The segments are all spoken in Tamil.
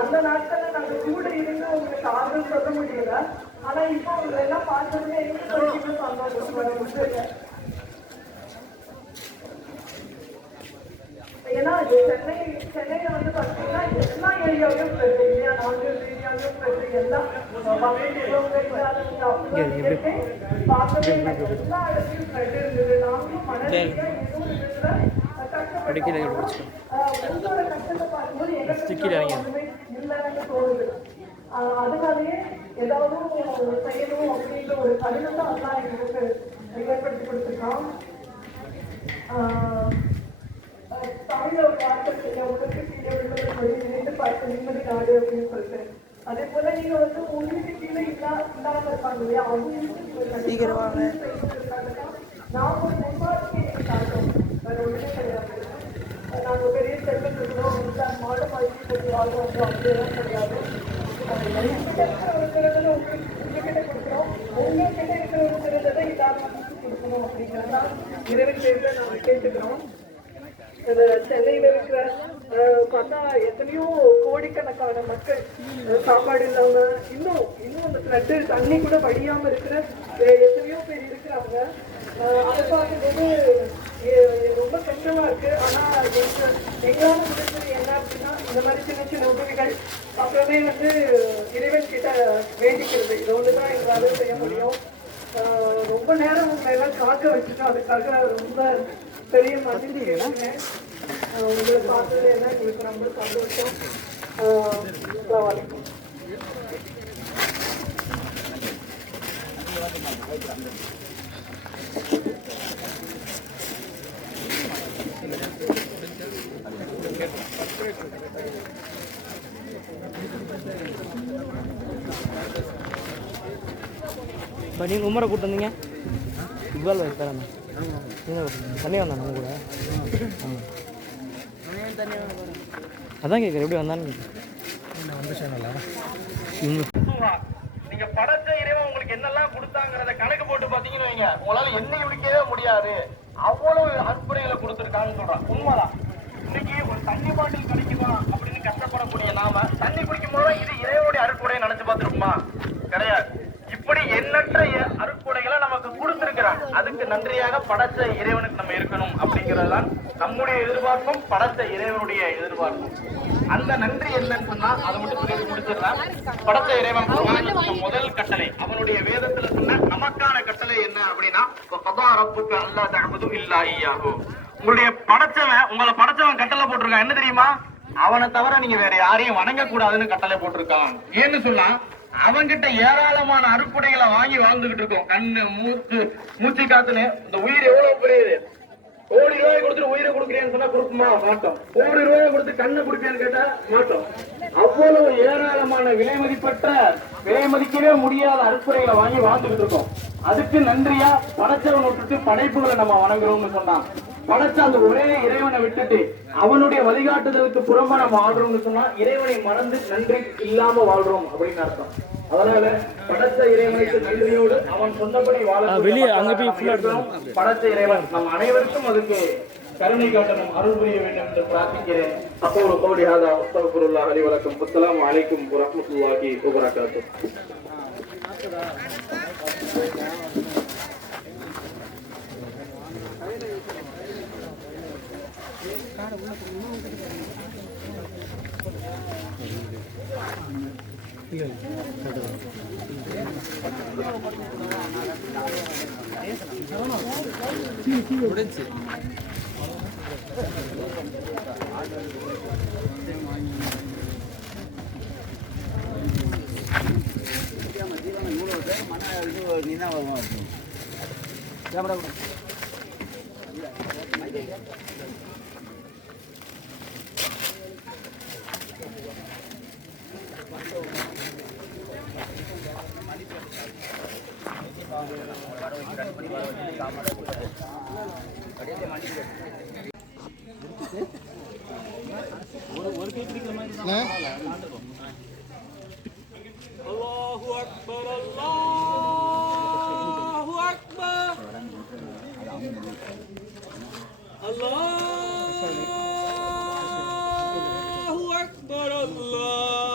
அந்த நாட்கள்ல நாங்க கூட இருந்து உங்களுக்கு ஆர்வம் சொல்ல முடியல. ஆனா இப்போ உங்களை எல்லாம் பார்த்ததுமே எங்களுக்கு சந்தோஷம். ஏன்னா சென்னையில வந்து பாத்தீங்கன்னா எல்லா ஏரியாவிலும் இல்லையா, நாங்கள் ஏரியாவிலும் எல்லாம் பார்க்கவே எல்லா இடத்துலையும் ஸ்ப்ரெட் இருந்தது. நாங்களும் மனதில் உங்களோட கஷ்டத்தை பார்க்கும்போது எங்களுக்கு இல்லைன்னு தோணுது. அதனாலேயே ஏதாவது செய்யணும் அப்படின்ற ஒரு கடினத்தை எல்லாம் எங்களுக்கு ஏற்படுத்தி கொடுத்துருக்கான். தமிழ்ல ஒரு வார்த்தை உனக்கு கீழே விழுந்தபடி நினைத்து பார்த்து நிம்மதி நாடு அப்படின்னு சொல்லிட்டு, அதே போல நீங்க வந்து உங்களுக்கு கீழே இல்லாம இருப்பாங்க இல்லையா, அவங்களுக்கு நான் ஒரு முன்மாதிரி எனக்கு காட்டும். வேற ஒண்ணுமே கிடையாது. நாங்க பெரிய செல்வம் இருக்கிறோம், மாடு மாதிரி வாழ்வோம் அப்படியெல்லாம் கிடையாது. உங்ககிட்ட இருக்கிற ஒரு சிறந்த உங்ககிட்ட கொடுக்குறோம், உங்ககிட்ட இருக்கிற ஒரு சிறந்ததை இல்லாம கொடுக்கணும் அப்படிங்கிறதா இரவு சேர்ந்து நாங்க கேட்டுக்கிறோம். சென்னையில இருக்கிற பார்த்தா எத்தனையோ கோடிக்கணக்கான மக்கள் சாப்பாடு இல்லாம இன்னும் அந்த ஃப்ளட்டு தண்ணி கூட வடியாம இருக்கிற எத்தனையோ பேர் இருக்கிறாங்க. அதை பார்க்கும்போது ரொம்ப கஷ்டமா இருக்கு. ஆனா எங்களால முடிஞ்சது என்ன அப்படின்னா இந்த மாதிரி சின்ன சின்ன உதவிகள், அப்புறமே வந்து இறைவன் கிட்ட வேண்டிக்கிறது, இது ஒன்றுதான் எங்களால செய்ய முடியும். ரொம்ப நேரம் உங்களை எல்லாம் காக்க வச்சுட்டோம், அதுக்காக ரொம்ப பெரிய மகிழ்ச்சி இருக்கேன். உங்களை பார்த்தது என்ன எங்களுக்கு ரொம்ப சந்தோஷம். வணக்கம். இப்போ நீங்கள் உமரை கூப்பிட்டு வந்தீங்க, இக்பால் வயசு தரேன் தண்ணி வந்தான் நம்ம கூட. அதான் கேட்குறேன் எப்படி வந்தான்னு நீங்க படைச்ச இறைவன் உங்களுக்கு என்னெல்லாம் கொடுத்தாங்கிறத கணக்கு போட்டு பாத்தீங்கன்னு வைங்க, உங்களால எண்ணெய் குடிக்கவே முடியாது, அவ்வளவு அற்புதங்களை கொடுத்துருக்காங்கன்னு சொல்றான். உண்மைதான். இன்னைக்கு ஒரு தண்ணி பாட்டில் கிடைக்குமா அப்படின்னு கஷ்டப்படக்கூடிய நாம தண்ணி குடிக்கும் போது இது இறைவனுடைய அருட்கொடையை நினைச்சு பார்த்துருக்குமா? கிடையாது. இப்படி எண்ணற்ற அருட்கொடைகளை நமக்கு கொடுத்திருக்கிறான். அதுக்கு நன்றியாக படைச்ச இறைவனுக்கு நம்ம இருக்கணும் அப்படிங்கறதுதான் நம்முடைய எதிர்பார்ப்பும், படைச்ச இறைவனுடைய எதிர்பார்ப்பும். அந்த நன்றி என்னன்னு சொன்னா அதை மட்டும் சொல்லி முடிச்சிடலாம். படைச்ச இறைவன் முதல் கட்டளை, அவனுடைய வேதத்துல சொன்ன நமக்கான கட்டளை என்ன அப்படின்னா, அல்லா தஅபுது இல்லா இய்யாஹு. உங்களுடைய படைச்சவன், உங்களை படைச்சவன் கட்டளை போட்டிருக்கான். என்ன தெரியுமா? அவனை தவிர நீங்க வேற யாரையும் வணங்க கூடாதுன்னு கட்டளை போட்டிருக்கான். ஏன்னு சொன்னா அவன்கிட்ட ஏராளமான அறுப்புடைகளை வாங்கி வாழ்ந்துகிட்டு இருக்கோம். கண்ணு மூச்சு காத்துன்னு இந்த உயிர் எவ்வளவு பெரியது. கோடி ரூபாய் கொடுத்துட்டு உயிரை கொடுக்குறேன்னு சொன்னா கொடுக்குமா? மாட்டோம். கோடி ரூபாய் கொடுத்து கண்ணை கொடுப்பேன்னு கேட்டா மாட்டோம். அவ்வளவு ஏராளமான விலை மதிக்கவே முடியாத அறுப்புடைகளை வாங்கி வாழ்ந்துகிட்டு இருக்கோம். அதுக்கு நன்றியா படைச்சவன் விட்டுட்டு படைப்புகளை நம்ம வணங்குறோம்னு சொன்னான். படைச்ச அந்த ஒரே இறைவனை விட்டுட்டு அவனுடைய வழிகாட்டுதலுக்கு புறம்பா நம்ம வாழ்றோம்னு சொன்னா இறைவனை மறந்து நன்றி இல்லாம வாழ்றோம் அப்படின்னு அர்த்தம். அதனால படைச்ச இறைவனுக்கு நன்றியோடு அவன் சொன்னபடி வாழ படைச்ச இறைவன் நம் அனைவருக்கும் அதுக்கு கருணை காட்டணும், அருள் புரிய வேண்டும் என்று பிரார்த்திக்கிறேன். அப்போ ஒரு கோடி ஹாதா அஸ்தக்ஃபிருல்லாஹ் அலி வலக்கும். அஸ்ஸலாமு அலைக்கும் வரஹ்மத்துல்லாஹி வபரகாத்துஹு. Allahu Akbar, Allahu Akbar, Allahu Akbar, Allah.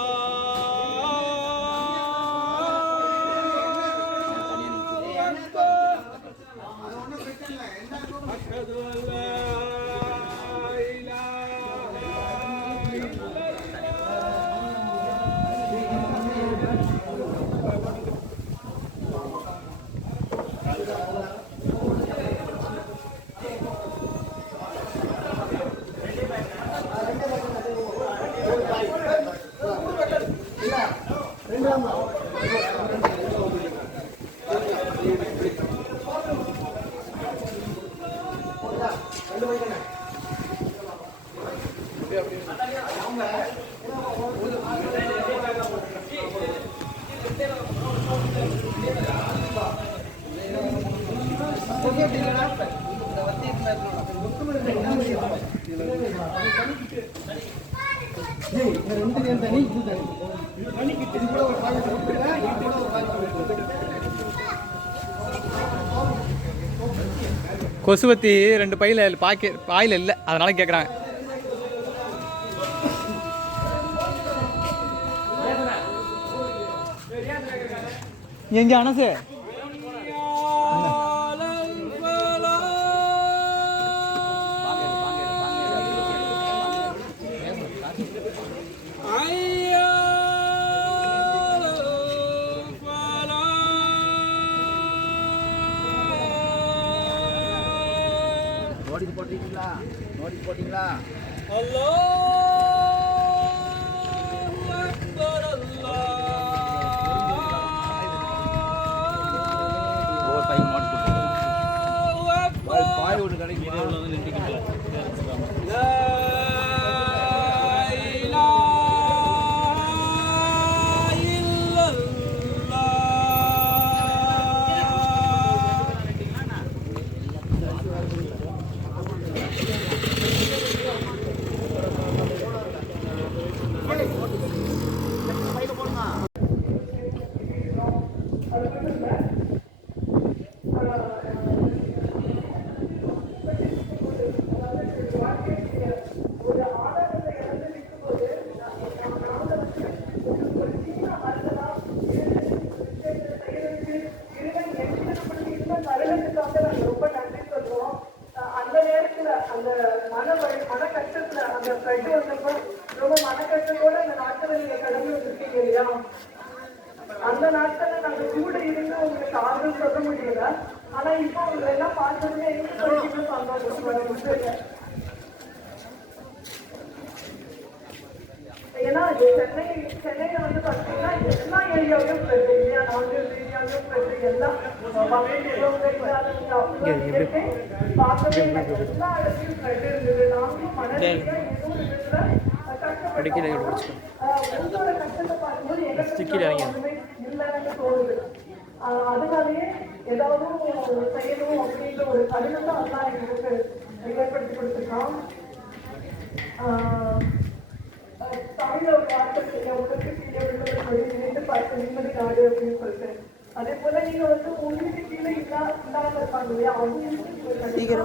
கொசுவத்தி 2 பையில பாயில் இல்லை, அதனால கேட்குறாங்க. எங்க அனசு நோட்டீஸ் போட்டீங்களா? பாய் ஒன்று கிடைக்கும். அந்த நாட்கள்ல நாங்க கூட இருந்து உங்களுக்கு ஆறுதல் சொல்ல முடியல. ஆனா இப்போ உங்களை எல்லாம் பார்த்ததுமே எங்களுக்கு சந்தோஷம். ஏன்னா சென்னையில வந்து பார்த்தீங்கன்னா எல்லா ஏரியாவிலும் ஸ்ப்ரெட் இல்லையா, நாங்கள் ஏரியாவிலும் ஸ்ப்ரெட் எல்லாம் பார்க்கவே எல்லா இடத்துலையும் ஸ்ப்ரெட் இருந்தது. நாங்களும் மனதில் உங்களோட கஷ்டத்தை பார்க்கும்போது எங்களுக்கு இல்லைன்னு தோணுது. அதனாலேயே ஏதாவது செய்யணும் அப்படின்ற ஒரு கடினத்தை எல்லாம் எங்களுக்கு ஏற்படுத்தி கொடுத்துருக்கோம். தமிழ்ல ஒரு வார்த்தை உனக்கு கீழே விழுந்தது நினைத்து பார்த்து நிம்மதி நாடு அப்படின்னு சொல்லிட்டு, அதே போல நீங்க வந்து உங்களுக்கு கீழே இல்லாம இருப்பாங்க இல்லையா, அவங்களுக்கு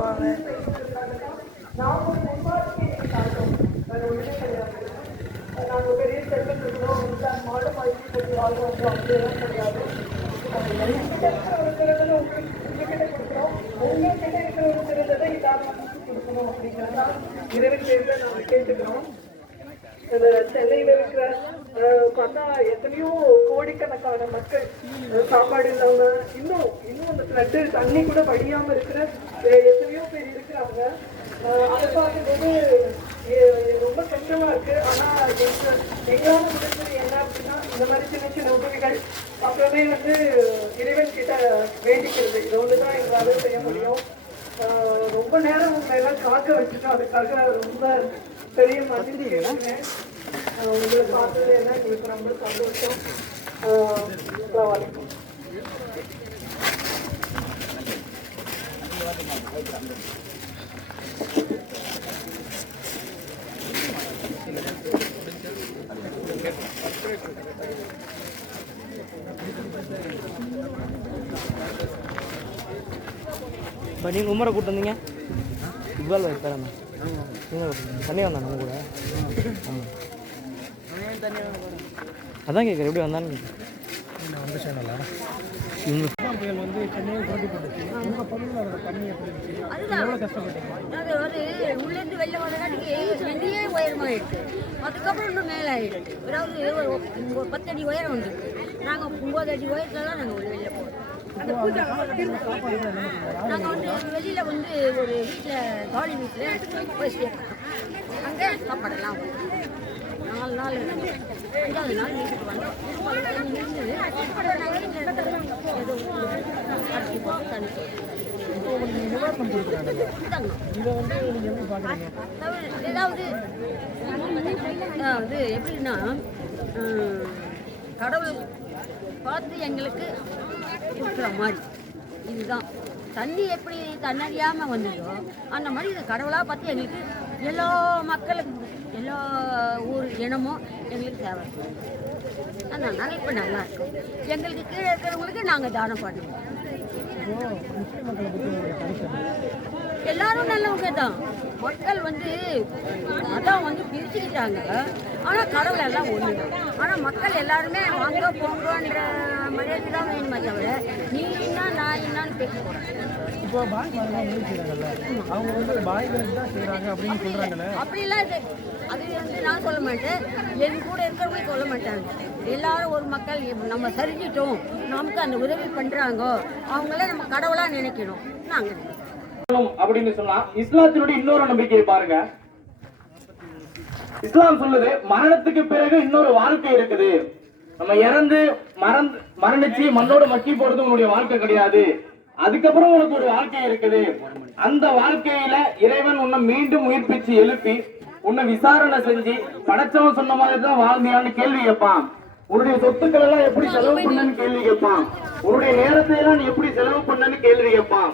நான் ஒரு முன்மாதிரி எனக்கு காட்டும். வேற ஒன்றுமே கிடையாது. நாங்க பெரிய செல்வம் இருக்கிறோம், மாடு மாதிரி வாழ்க்கை வந்து அப்படியெல்லாம் கிடையாது. எங்ககிட்ட இருக்கிற ஒரு சிறந்ததை உங்ககிட்ட கொடுக்குறோம், உங்ககிட்ட இருக்கிற ஒரு சிறந்ததை இல்லாம கொடுக்கணும் அப்படிங்கிறதா இறைவன் பேர்ல நாங்க கேட்டுக்கிறோம். சென்னையில இருக்கிற பார்த்தா எத்தனையோ கோடிக்கணக்கான மக்கள் சாப்பாடு இல்லாம இன்னும் அந்த ஃப்ளட்டு தண்ணி கூட வடியாம இருக்கிற எத்தனையோ பேர் இருக்கிறாங்க. அதை பார்க்கும்போது ரொம்ப கஷ்டமா இருக்கு. ஆனா எங்களால முடிஞ்சது என்ன அப்படின்னா இந்த மாதிரி சின்ன சின்ன உதவிகள், அப்புறமே வந்து இறைவன் கிட்ட வேண்டிக்கிறது, இது ஒண்ணுதான் எங்களால செய்ய முடியும். ரொம்ப நேரம் உங்களை எல்லாம் காக்க வச்சுட்டோம், அதுக்காக ரொம்ப பெரிய மகிழ்ச்சி இருக்கிறேன். உங்களை பார்த்தது என்ன எங்களுக்கு ரொம்ப சந்தோஷம். வணக்கம். இப்போ நீங்கள் உமரை கூப்பிட்டு வந்தீங்க, இவ்வாள் வைப்பாரண்ணா நீங்கள் கூப்பிட்டு தண்ணி வந்தாண்ணா நம்ம கூட. அதான் கேட்குறேன், எப்படி வந்தான்னு கேட்குறேன். புயல் வந்து சென்னையை புரட்டி போட்டுச்சு. உங்கள் பகுதியில் அதோட தண்ணி எப்படி இருந்துச்சு? எவ்வளோ கஷ்டப்பட்டீங்க? அது ஒரு உள்ளேருந்து வெளில வரக்காட்டிக்கு வெளியே உயரமாகிடுச்சு, அதுக்கப்புறம் இன்னும் மேலே ஆகிடுச்சு. அதாவது ஒரு 10 அடி உயரம் வந்துருக்கு. நாங்கள் 9 அடி உயரத்தில் தான் நாங்கள் வெளில போகிறோம். நாங்கள் வந்து வெளியில் வந்து ஒரு வீட்டில் காலி வீட்டில் போய் சேர்க்கிறோம். அங்கே சாப்பாடெல்லாம் 4 4 நாள் இருந்தோம். 5வது நாள் வீட்டுக்கு வந்தோம். இருந்தது அப்புறம் நாங்கள் ஏதோ அரிசி போட்டு தண்ணி நிவாரணம் கொடுக்குறாங்க. இதை வந்து நீங்கள் எப்படி பார்க்குறீங்க? ஏதாவது அது எப்படின்னா கடவுள் பார்த்து எங்களுக்கு கொடுக்குற மாதிரி இதுதான். தண்ணி எப்படி தண்ணறியாமல் வந்ததோ அந்த மாதிரி இது கடவுளாக பார்த்து எங்களுக்கு எல்லா மக்களுக்கும் எல்லா ஊர் இனமும் எங்களுக்கு தேவை. அதனால இப்போ நல்லா இருக்கும். எங்களுக்கு கீழே இருக்கிறவங்களுக்கு நாங்கள் தானம் பண்ணுவோம். முஸ்லீம் மக்களை பற்றி உங்களுடைய கருத்து? எல்லாரும் நல்லவங்க தான். மக்கள் வந்து மதம் வந்து பிரிச்சுக்கிட்டாங்க. ஆனால் கடவுள் எல்லாம் ஒன்று தான். ஆனால் மக்கள் எல்லாருமே வாங்க போங்கன்ற மரியாதை தான் வேணுமா தவிர நீ என்ன நான் என்னன்னு பேச போகிறேன். இப்போ பாய்மாரெல்லாம் உதவி செய்கிறாங்கல்ல, அவங்க வந்து பாய்களுக்கு தான் செய்கிறாங்க அப்படின்னு சொல்கிறாங்களே. அப்படிலாம் இது அது வந்து நான் சொல்ல மாட்டேன். என் கூட இருக்கிறவங்க சொல்ல மாட்டாங்க. எல்லாரும் ஒரு மக்கள் நம்ம சரிஞ்சிட்டோம், நமக்கு அந்த உதவி பண்ணுறாங்க, அவங்கள நம்ம கடவுளாக நினைக்கணும். நாங்கள் அப்படின்னு சொன்னா இஸ்லாத்தினுடைய இன்னொரு நம்பிக்கையை பாருங்க. இஸ்லாம் சொல்லுது மரணத்துக்கு பிறகு இன்னொரு வாழ்க்கை இருக்குது. நம்ம இறந்து மரணிச்சு மண்ணோட மக்கி போறது உன்னுடைய வாழ்க்கை கிடையாது. அதுக்கப்புறம் உனக்கு ஒரு வாழ்க்கை இருக்குது. அந்த வாழ்க்கையில இறைவன் உன்னை மீண்டும் உயிர்ப்பிச்சு எழுப்பி உன்னை விசாரணை செஞ்சு படைச்சவன் சொன்ன மாதிரி தான் வாழ்ந்தியான்னு கேள்வி கேட்பான். உன்னுடைய சொத்துக்கள் எல்லாம் எப்படி செலவு பண்ணன்னு கேள்வி கேட்பான். உன்னுடைய நேரத்தை எல்லாம் நீ எப்படி செலவு பண்ணன்னு கேள்வி கேட்பான்.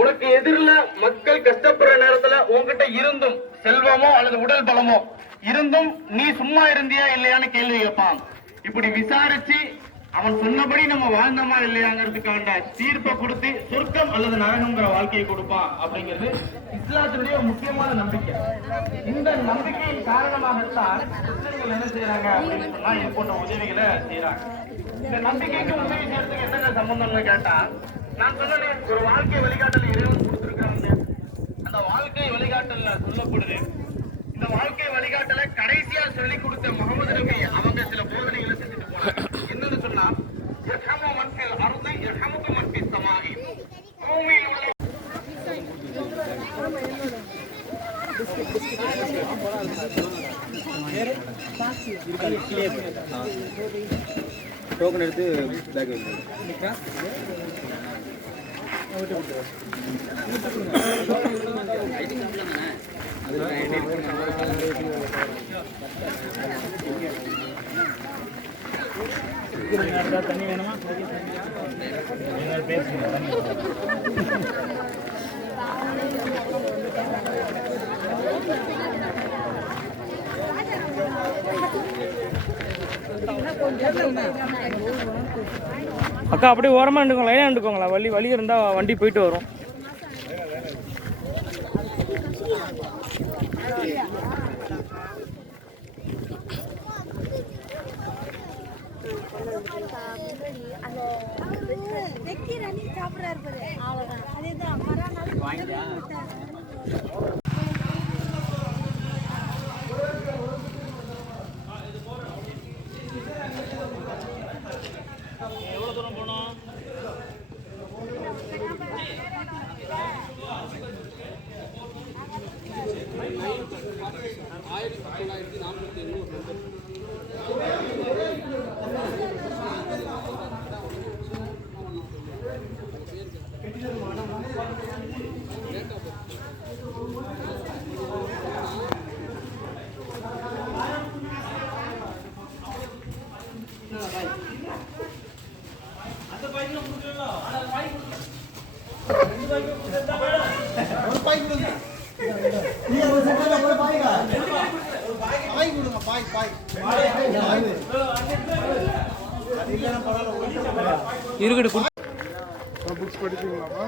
உனக்கு எதிரில மக்கள் கஷ்டப்படுற நேரத்துல உன்கிட்ட இருந்தும் செல்வமோ அல்லது உடல் பலமோ இருந்தும் நீ சும்மா இருந்தியா இல்லையான்னு கேள்வி கேட்பான். இப்படி விசாரிச்சு அவன் சொன்னபடி நம்ம வாழ்ந்தோமா இல்லையாங்கிறதுக்கான தீர்ப்பை கொடுத்து சொர்க்கம் அல்லது நரகம்ங்கிற வாழ்க்கையை கொடுப்பான் அப்படிங்கிறது இஸ்லாத்தினுடைய முக்கியமான நம்பிக்கை. இந்த நம்பிக்கையின் காரணமாகத்தான் முஸ்லிம்கள் என்ன செய்யறாங்க அப்படின்னு சொன்னா இது போன்ற உதவிகளை செய்யறாங்க. இந்த நம்பிக்கைக்கு உதவி செய்யறதுக்கு என்னங்க சம்பந்தம்னு கேட்டா, நான் சொன்னேன் ஒரு வாழ்க்கை வழிகாட்டல் இறைவன் கொடுத்திருக்காங்க. அந்த வாழ்க்கை வழிகாட்டல்ல சொல்லப்படுது. இந்த வாழ்க்கை வழிகாட்டலை கடைசியா சொல்லி கொடுத்த முகமது நபி அவங்க சில போதனைகளை செஞ்சுட்டு போனாங்க. என்னன்னு சொன்னா இர்ஹமு மன் ஃபில் அர்தி இர்ஹமுக்கும் மன் ஃபிஸ் ஸமாஇ. பூமியில் உள்ள டோக்கன் எடுத்து பேக் வைங்க. தண்ணி வேணுமா? பேசுங்க. அக்கா அப்படியே ஓரமாக நின்றுக்கோங்க, லைனாக நின்றுக்கோங்களா. வழி இருந்தால் வண்டி போயிட்டு வரும். இருக்கட்டும். புக்ஸ் படிப்பீங்களாப்பா?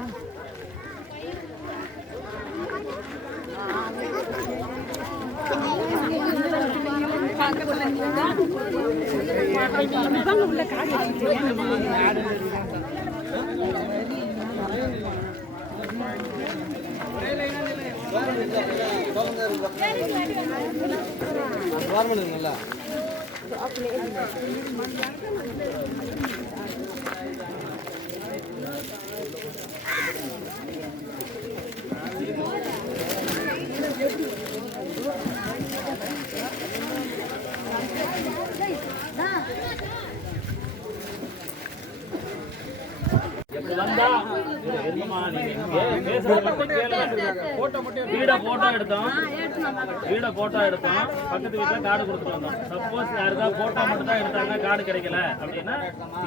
நல்லா என்னம்மா நீங்க பேசுறத மட்டும் கேளுங்க. வீட போட்டோ எடுத்தோம், பக்கத்து வீட்டுல கார்டு கொடுத்துட்டு வந்தோம். சப்போஸ் யாருக்கா போட்டோ மட்டும் தான் எடுத்தாங்க, கார்டு கிடைக்கல அப்படின்னா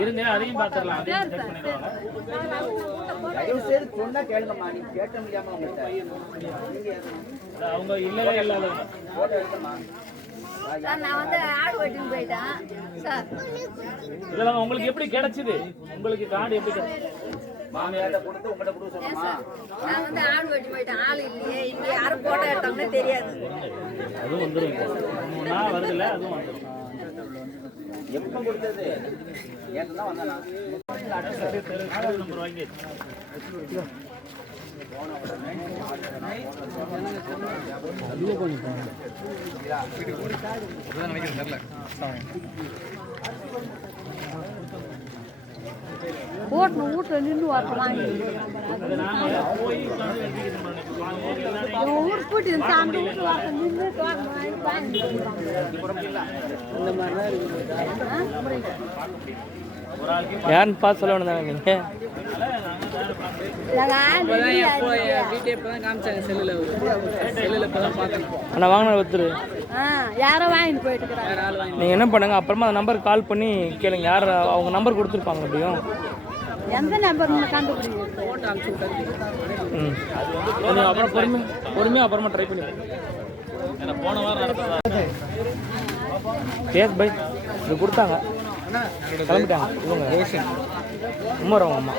இருங்க, அதையும் பாத்துடலாம், அதையும் செக் பண்ணிடுவாங்க. சொன்னா கேளுங்கம்மா, நீ கேட்க முடியாம அவங்க இல்லவே இல்லாதவங்க போட்டோ எடுத்தோம்மா. நான் வந்து ஆடு வெட்டின்னு போயிட்டேன் சார். இதெல்லாம் உங்களுக்கு எப்படி கிடைச்சது? உங்களுக்கு கார்டு எப்படி கிடைச்சது? மாமியார்ட்ட கொடுத்து உங்கள்கிட்ட கொடுக்க சொன்னோமா? நான் வந்து ஆடு வெட்டி போயிட்டேன், ஆள் இல்லையே, இங்க யாரும் போட்டோ எடுத்தாங்கன்னு தெரியாது. அதுவும் வந்துடும், வருதுல்ல, அதுவும் வந்துடும். எப்ப கொடுத்தது? ஏன் தான் வந்தானா? நம்பர் வாங்கி போட்டு வீட்டில் நின்று வரலாம். ஊருக்கு போயிட்டு அந்த வீட்டு வாசல் நின்று யாருன்னு பார்த்து சொல்ல வேணும் தானே நீங்கள்? அண்ணா வாங்கின ஒருத்தர் யாரோ வாங்கிட்டு போயிட்டு நீங்கள் என்ன பண்ணுங்க, அப்புறமா அந்த நம்பருக்கு கால் பண்ணி கேளுங்க, யார் அவங்க நம்பர் கொடுத்துருப்பாங்க அப்படியும். எந்த நம்பர் கண்டுபிடிங்க. ம், கொஞ்சம் அப்புறம் பொறுமையாக அப்புறமா ட்ரை பண்ணி போன வாரம் நடந்ததா? எஸ் பை இது கொடுத்தாங்க, கிளம்பிட்டாங்க இவங்க உமர் அவங்க அம்மா.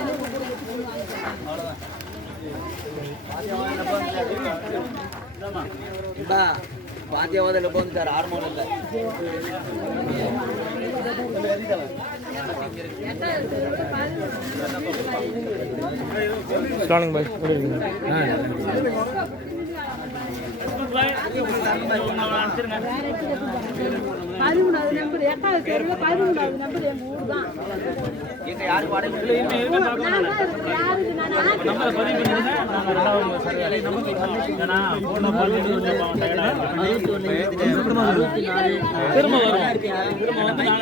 பாத்தியாவதில் போந்துட்டார், ஹார்மோன் இல்லை. ஸ்டார்டிங் பாய் எப்படி இருக்கீங்க? பதிமூணாவது நம்பர் 8வது தெருவில் 13வது நம்பர் எங்கள் ஊர் தான். எங்க யாரு பாடல் திரும்ப வரும்,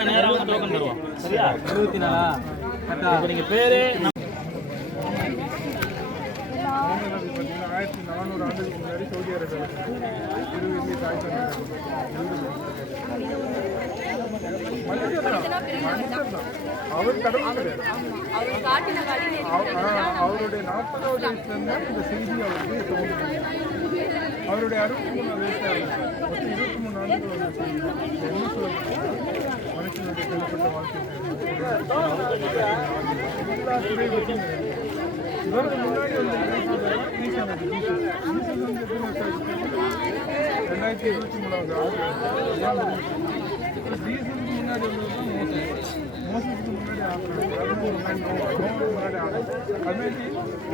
நேரம் டோக்கன் தருவோம். சரியா? 24 நீங்க பேரு 1400 ஆண்டுகளுக்கு முன்னாடி சவுதி அவர் கடவுள் கிடையாது. அவருடைய 40வது வயசுல இந்த செய்தி அவருக்கு தோன்றும். அவருடைய 63வது வயசுல 23 ஆண்டுகள் வந்த செய்தி என்ன சொல்ல மனுஷனுடைய தனிப்பட்ட வாழ்க்கை எல்லா துறை பற்றியும் இவருக்கு முன்னாடி வந்து 2023வது ஆண்டு டீசலுக்கு முன்னாடி வந்தது மோசத்துக்கு முன்னாடி முன்னாடி ஆகும். அதுமாதிரி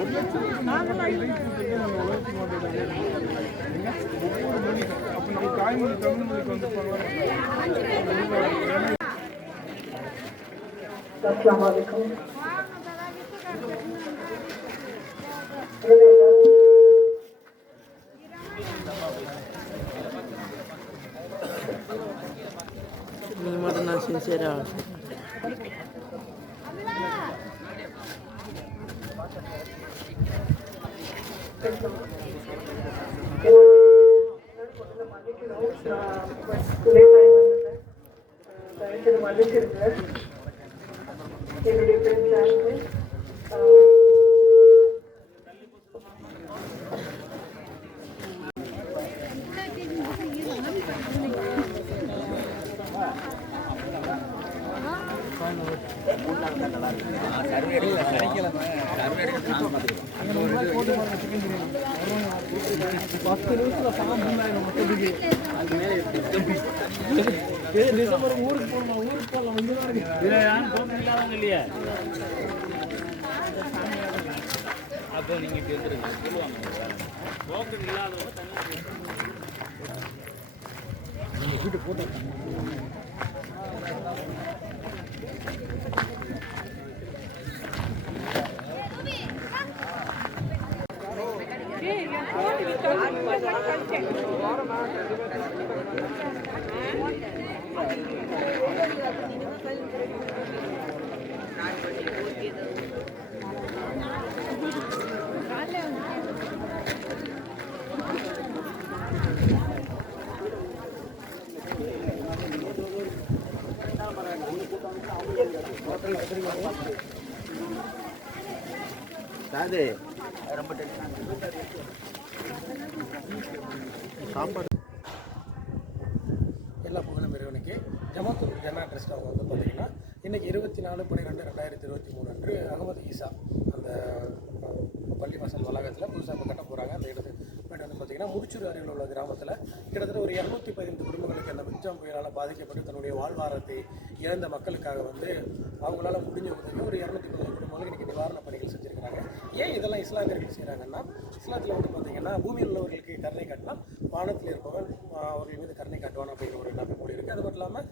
1 லட்சத்துக்கு நாங்கள் இறைச்சிக்கு நம்ம உலகத்துக்கு வந்தது ஒவ்வொரு மொழிக்கும். அப்போ நம்ம தாய்மொழி தமிழ் மொழிக்கு வந்து அஸ்ஸலாமு அலைக்கும். நீங்கள் மட்டும் நான் சின்சியராக தயவுசெய்து மன்னிச்சிருங்க. என்னுடைய பெண் ஜாஸ்மின் டிசம்பர் ஊருக்கு போகலாம் வந்து இல்லையா? அப்போ நீங்க இப்படி வந்துருங்க, சொல்லுவாங்க டோக்கன் இல்லாதவங்க தண்ணி வீட்டு போட்டோ எல்லா புகழும் இறைவனுக்கு. ஜமாத்துல் ஜன்னா ட்ரஸ்ட் அவங்க வந்து பார்த்தீங்கன்னா இன்றைக்கி 24/12/2023 அன்று அகமது ஈசா அந்த பள்ளிவாசல் வளாகத்தில் புதுசாக இப்போ கட்ட போகிறாங்க. அந்த இடத்துக்கு வந்து பார்த்திங்கன்னா முடிச்சூர் அருகில் உள்ள கிராமத்தில் கிட்டத்தட்ட ஒரு 215 குடும்பங்களுக்கு அந்த மிக்ஜாம் புயலால் பாதிக்கப்பட்டு தன்னுடைய வாழ்வாரத்தை இழந்த மக்களுக்காக வந்து அவங்களால முடிஞ்ச உதவி ஒரு 215 குடும்பங்களுக்கு இன்றைக்கி நிவாரணப் பணிகள் செஞ்சுருக்கிறாங்க. ஏன் இதெல்லாம் இஸ்லாமியர்கள் செய்கிறாங்கன்னா, இஸ்லாத்தில் வந்து பார்த்திங்கன்னா பூமியில் உள்ளவர்களுக்கு கருணை காட்டினா வானத்தில் இருப்பவன் அவர்கள் மீது கருணை காட்டுவான் அப்படிங்கிற ஒரு நம்பிக்கை இருக்குது. அது மட்டும் இல்லாமல்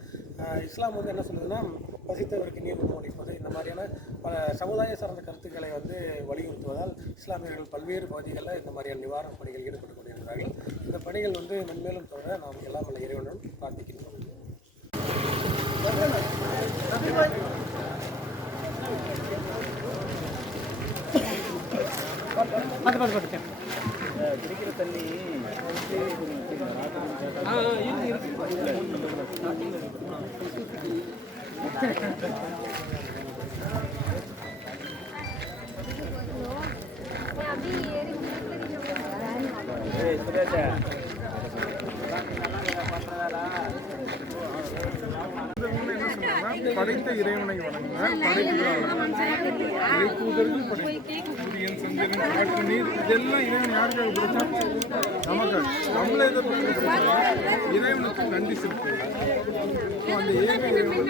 இஸ்லாம் வந்து என்ன சொல்லுதுன்னா, பசித்தவருக்கு நீர் உணவளிப்பது இந்த மாதிரியான பல சமுதாய சார்ந்த கருத்துக்களை வந்து வலியுறுத்துவதால் இஸ்லாமியர்கள் பல்வேறு பகுதிகளில் இந்த மாதிரியான நிவாரணப் பணிகள் ஈடுபட்டு கொண்டிருக்கிறார்கள். இந்த பணிகள் வந்து மென்மேலும் தொடர நாம் எல்லாம் வல்ல இறைவனுடன் பிரார்த்திக்கின்றோம். குடிக்கிற தண்ணி படைத்த இறைவனை வணங்குவார். சூரியன், சந்திரன், காற்று, நீர் இதெல்லாம் இறைவன் யாருக்காக கொடுத்தா? நமக்கு. நம்மளை இறைவனுக்கு நன்றி செலுத்துவோம். அந்த ஏக இறைவன்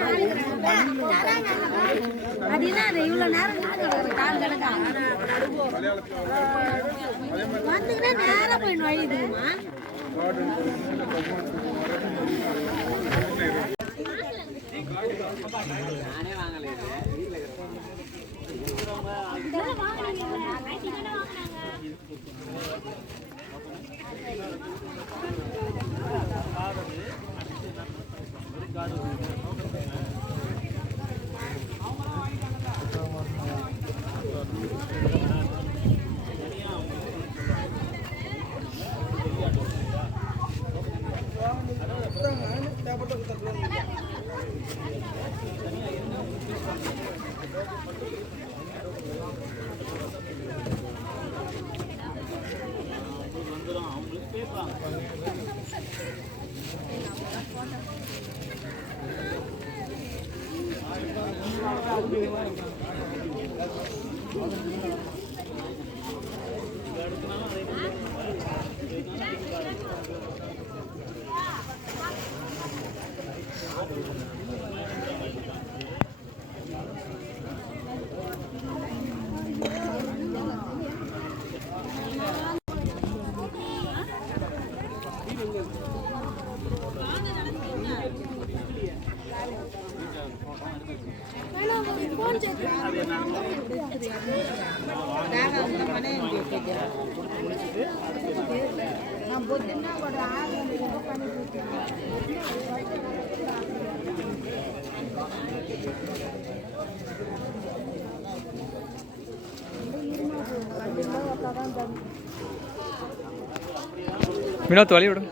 வினோத் வழி விடும்.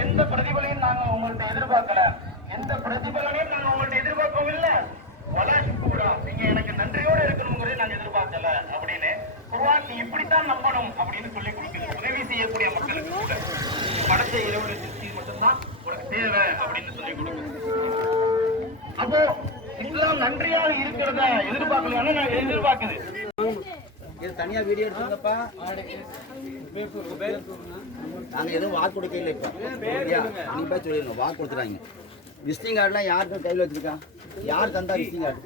எந்த பிரதிபலையும் நாங்க உங்கள்ட்ட எதிர்பார்க்கல, எந்த பிரதிபலனையும் நாங்க உங்கள்ட்ட எதிர்பார்க்கவும் இல்லை. வளர்ச்சிக்கூடா நீங்க எனக்கு நன்றியோடு இருக்கணுங்கிறத நாங்க எதிர்பார்க்கல அப்படின்னு குர்ஆன் நீ இப்படித்தான் நம்பணும் அப்படின்னு சொல்லி கொடுக்குது. உதவி செய்யக்கூடிய மக்களுக்கு கூட படைச்ச இறைவனுடைய திருப்தி மட்டும்தான் உனக்கு தேவை அப்படின்னு சொல்லி கொடுக்குது. அப்போ இஸ்லாம் நன்றியாக இருக்கிறத எதிர்பார்க்கலன்னா நான் எதிர்பார்க்குது. தனியா வீடியோ எடுத்துங்கப்பா. நாங்க எதுவும் வாக்கு கொடுக்க இல்லை இப்ப. நீங்க போய் சொல்லிடணும், வாக்கு கொடுத்துறாங்க. விசிட்டிங் கார்டுலாம் யாருக்கு கையில் வச்சிருக்கா? யார் தந்தா விசிட்டிங் கார்டு?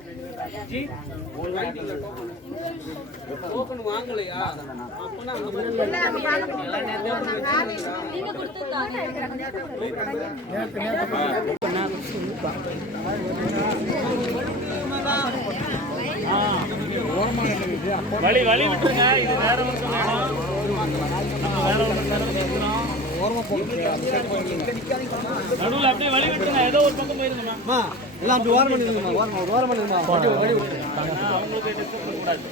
வழி வழி விட்டுருங்க. இது வேற ஒரு நடுவில் அப்படியே வழி விட்டுருங்க. ஏதோ ஒரு பக்கம் போயிருங்கம்மா. எல்லாம் அப்படி ஓரம் பண்ணிருங்கம்மா. ஓரம் பண்ணிருங்கம்மா. அவங்களுக்கு டிஸ்டர்ப் கூடாது.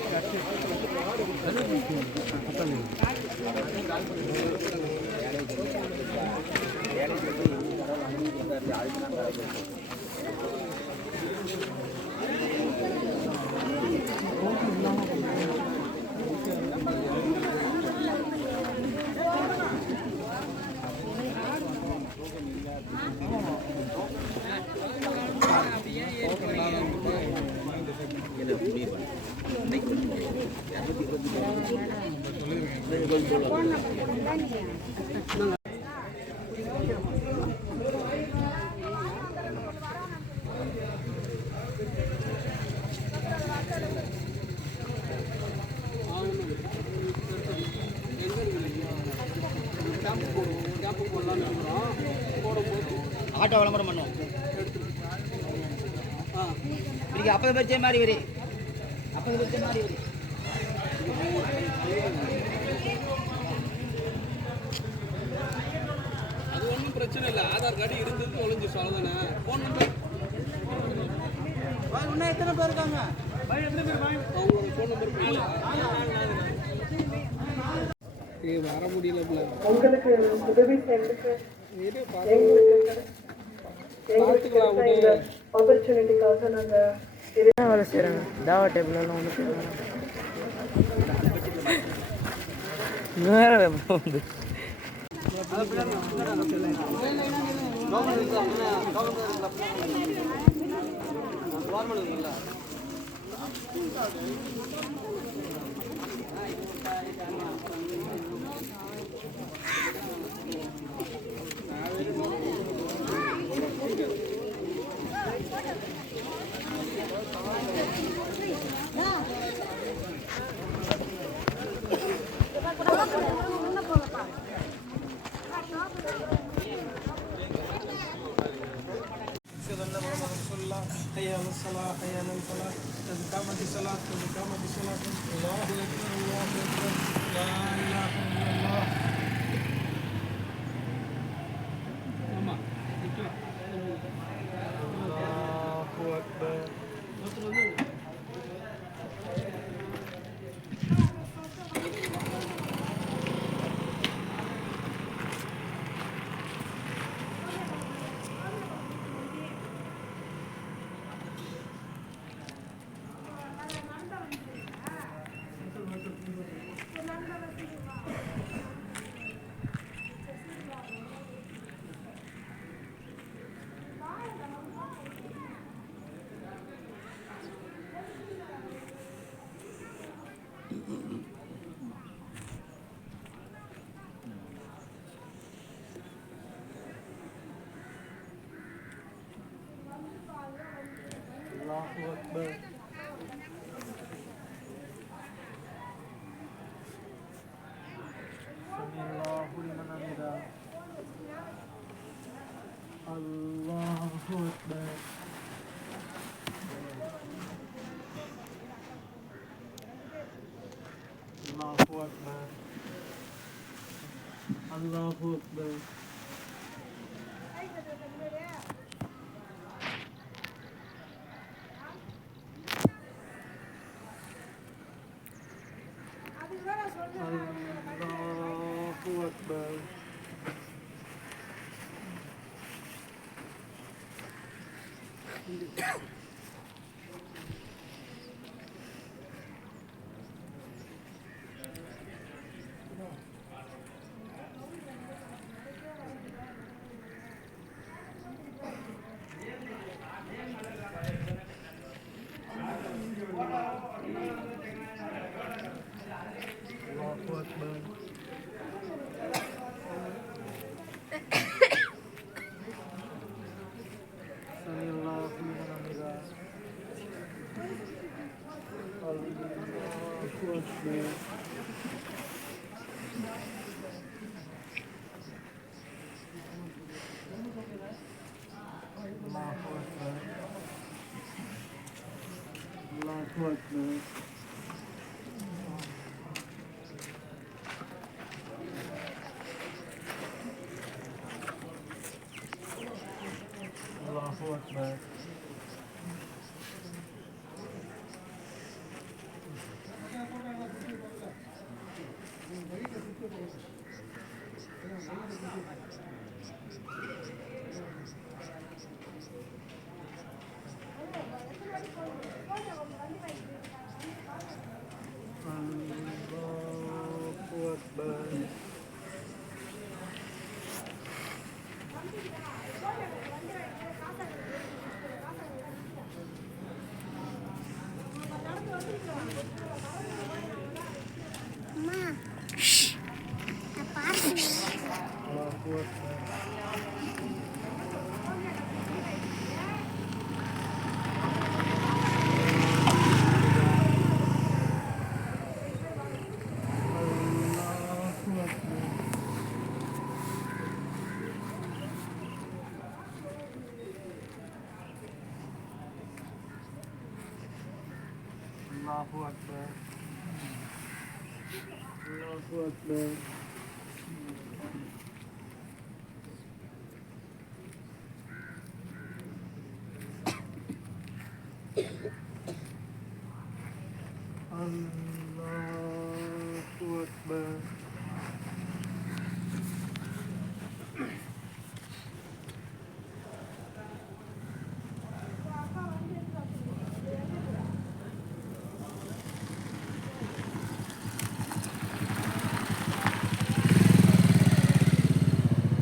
ஆட்டோ விளம்பரம் பண்ணுவோம். இன்னைக்கு 50 பேர் மாதிரி வரி 50 பேர் மாதிரி வரி. அது ஒன்றும் பிரச்சனை இல்லை. ஆதார் கார்டு இருந்தது ஒழிஞ்சிச்சு, அவ்வளோதானே. ஃபோன் நம்பர் இன்னும் எத்தனை பேர் இருக்காங்க? அவங்களோட ஃபோன் நம்பர் வர முடியல. உங்களுக்கு உதவி செய்யறதுக்கு ஆப்பர்ச்சுனிட்டிக்காக நாங்கள் வேலை செய்கிறாங்க. தாவா டேபிள்லாம் ஒன்று செய்கிறாங்க. வேற வந்து حي على الصلاة حي على الفلاح قد قامت الصلاة قد قامت الصلاة الله أكبر الله أكبر لا إله إلا الله. الله أكبر. Allahu Akbar. Sami'allahu liman hamidah. Allahu Akbar. Allahu Akbar. Allahu Akbar. Allahu Akbar. Allahu Akbar. Allahu Akbar. Allahu Akbar. Allahu Akbar. Allahu Akbar. Allahu Akbar. Allahu Akbar.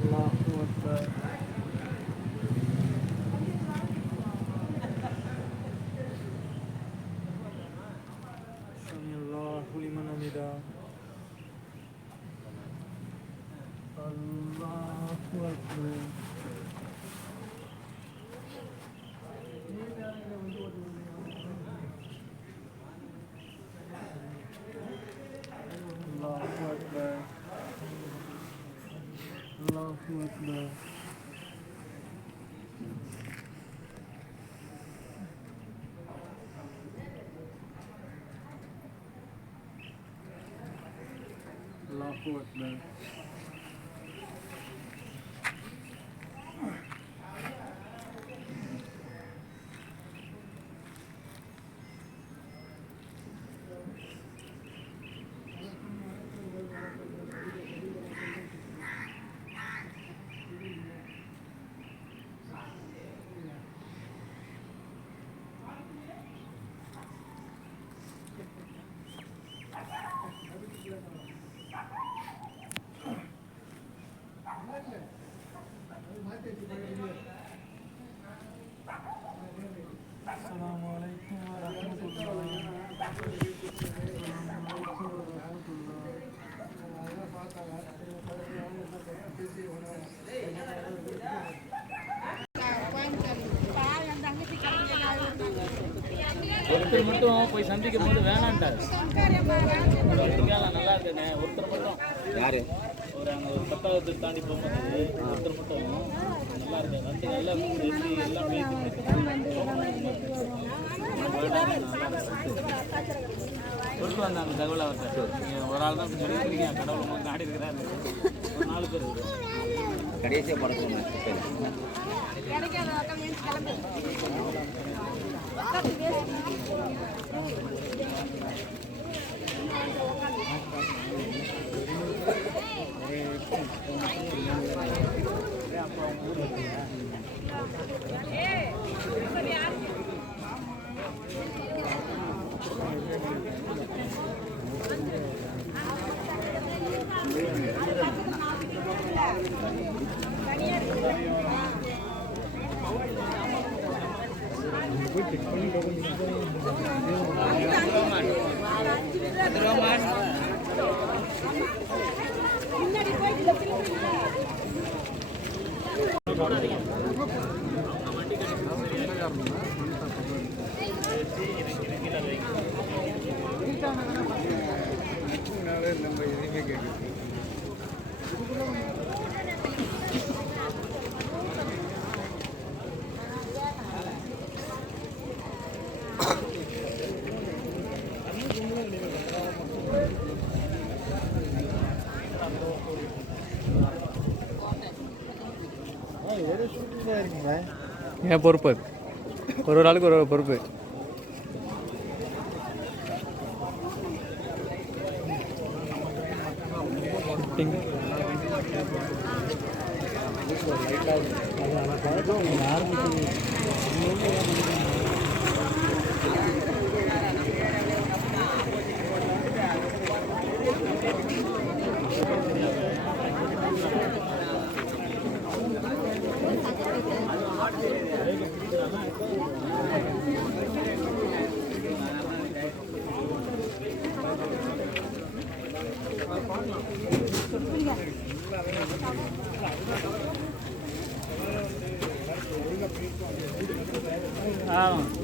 Allahu Akbar. Samiallahu liman hamidah. Allahu Akbar. Allahu Akbar. Allahu Akbar. Allahu Akbar. Assalamu alaikum warahmatullahi ஒருத்தர் மட்டும் போய் சந்திக்கும் போது வேணான்ட்டாரு. நல்லா இருக்குங்க. ஒருத்தர் மட்டும் யாரு ஒரு அங்கே ஒரு 10வது தாண்டி போகும்போது ஒருத்தர் மட்டும் நல்லா இருக்கு. வந்து நல்லா பேசி எல்லாம் பேசி சொல்லிட்டு வந்தாங்க தகவல் அவர்கிட்ட. நீங்கள் ஒரு ஆள் தான் சொல்லியிருக்கிறீங்க, கடவுள் உங்களுக்கு ஆடி இருக்கிறாரு. ஒரு 4 பேர் கடைசியாக படம் நம்ம எதுவுமே கேட்குது. ஏன் பொறுப்பு அது ஒரு ஆளுக்கு ஒரு பொறுப்பு.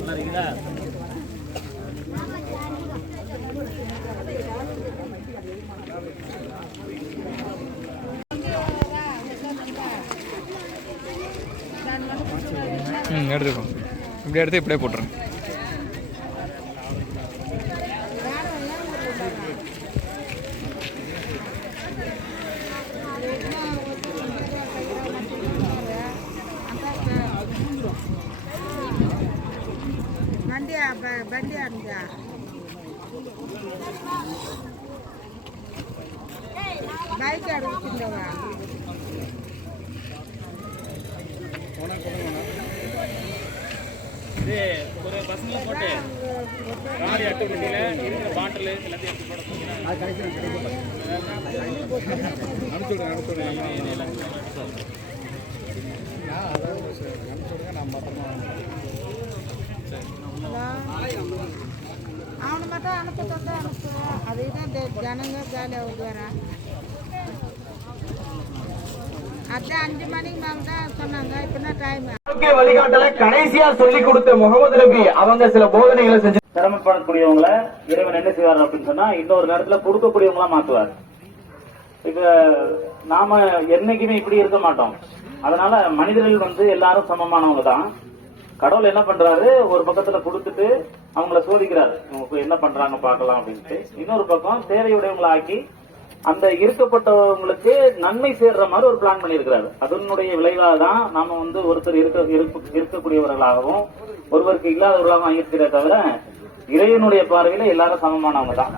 நல்லா இருக்கீங்களா? எடுத்துக்கோங்க. இப்படி எடுத்து இப்படியே போட்டுருங்க. బండి అందా బైక్ అడుగుతుండవా இது ஒரு பசங்க போட்டு காடி அட்டை பெட்டியில இருக்கிற பாட்டில் எல்லாத்தையும் எடுத்து போட அவனை மட்டும் அனுப்ப அதுதான் ஜனங்க காலி ஆகுதுவரா அதான் 5 மணிக்கு மேல தான் சொன்னாங்க. இப்பதான் டைம் வழிகாட்டல கடைசியா சொல்லி கொடுத்த முகமது நபி அவங்க சில போதனைகளை செஞ்சு சிரமப்படக்கூடியவங்களை இறைவன் என்ன செய்வார் அப்படின்னு சொன்னா இன்னொரு நேரத்துல கொடுக்கக்கூடியவங்களா மாத்துவார். இப்ப நாம என்னைக்குமே இப்படி இருக்க மாட்டோம். அதனால மனிதர்கள் எல்லாரும் சமமானவங்க தான். கடவுள் என்ன பண்றாரு, ஒரு பக்கத்துல கொடுத்துட்டு அவங்கள சோதிக்கிறாரு, இவங்க என்ன பண்றாங்க பார்க்கலாம் அப்படின்ட்டு. இன்னொரு பக்கம் தேவையுடையவங்களை ஆக்கி அந்த இருக்கப்பட்டவங்களுக்கு நன்மை சேர்ற மாதிரி ஒரு பிளான் பண்ணியிருக்கிறாரு. அதனுடைய விளைவாக தான் நாம ஒருத்தர் இருக்கக்கூடியவர்களாகவும் ஒருவருக்கு இல்லாதவர்களாகவும் இருக்கிறத தவிர இறைவனுடைய பார்வையில எல்லாரும் சமமானவங்க தான்.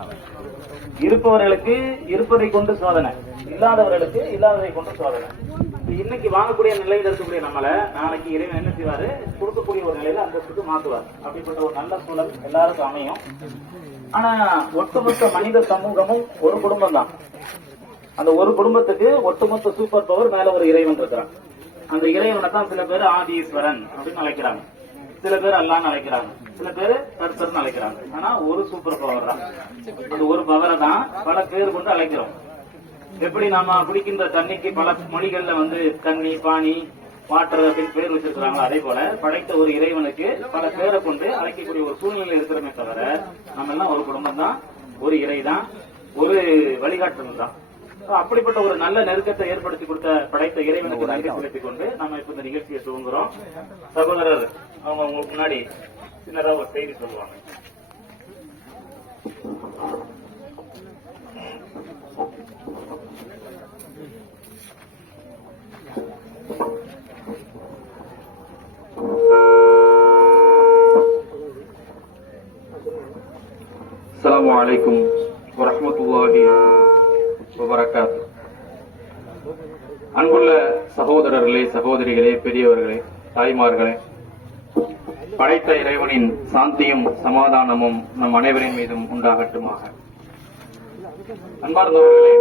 இருப்பவர்களுக்கு இருப்பதை கொண்டு சோதனை, இல்லாதவர்களுக்கு இல்லாததை கொண்டு சோதனை. இன்னைக்கு வாங்கக்கூடிய நிலையில இருக்கக்கூடிய நம்மள நாளைக்கு இறைவன் என்ன செய்வாரு, கொடுக்கக்கூடிய ஒரு நிலையில அந்தஸ்துக்கு மாத்துவார். அப்படிப்பட்ட ஒரு நல்ல சூழல் எல்லாருக்கும் அமையும். ஆனா ஒட்டுமொத்த மனித சமூகமும் ஒரு குடும்பம் தான். அந்த ஒரு குடும்பத்துக்கு ஒட்டுமொத்த சூப்பர் பவர் மேல ஒரு இறைவன் இருக்கிறான். அந்த இறைவனை தான் சில பேர் ஆதீஸ்வரன் அப்படின்னு அழைக்கிறாங்க, சில பேர் அல்லான்னு அழைக்கிறாங்க, சில பேர் கர்த்தர்னு அழைக்கிறாங்க. ஆனா ஒரு சூப்பர் பவர் தான். அந்த ஒரு பவரை தான் பல பேர் கொண்டு அழைக்கிறோம். எப்படி நாம குடிக்கின்ற தண்ணிக்கு பல மொழிகள்ல தண்ணி, பானி, வாட்டர் அப்படின்னு பேர் வச்சிருக்கிறாங்களோ அதே போல படைத்த ஒரு இறைவனுக்கு பல பேரை கொண்டு அழைக்கக்கூடிய ஒரு சூழ்நிலை இருக்கிறமே தவிர நம்ம எல்லாம் ஒரு குடும்பம் தான், ஒரு இறை தான், ஒரு வழிகாட்டுதல் தான். அப்படிப்பட்ட ஒரு நல்ல நெருக்கத்தை ஏற்படுத்தி கொடுத்த படைத்த இறைவனுக்கு நன்றி செலுத்திக் கொண்டு நம்ம இப்ப இந்த நிகழ்ச்சியை துவங்குறோம். சகோதரர் அவங்க உங்களுக்கு முன்னாடி சின்னதா ஒரு செய்தி சொல்லுவாங்க. அஸ்ஸலாமு அலைக்கும் வரஹ்மத்துல்லாஹி வபரகாத்துஹு. அன்புள்ள சகோதரர்களே, சகோதரிகளே, பெரியவர்களே, தாய்மார்களே, படைத்த இறைவனின் சாந்தியும் சமாதானமும் நம் அனைவரின் மீதும் உண்டாகட்டுமாக. அன்பார்ந்தவர்களே,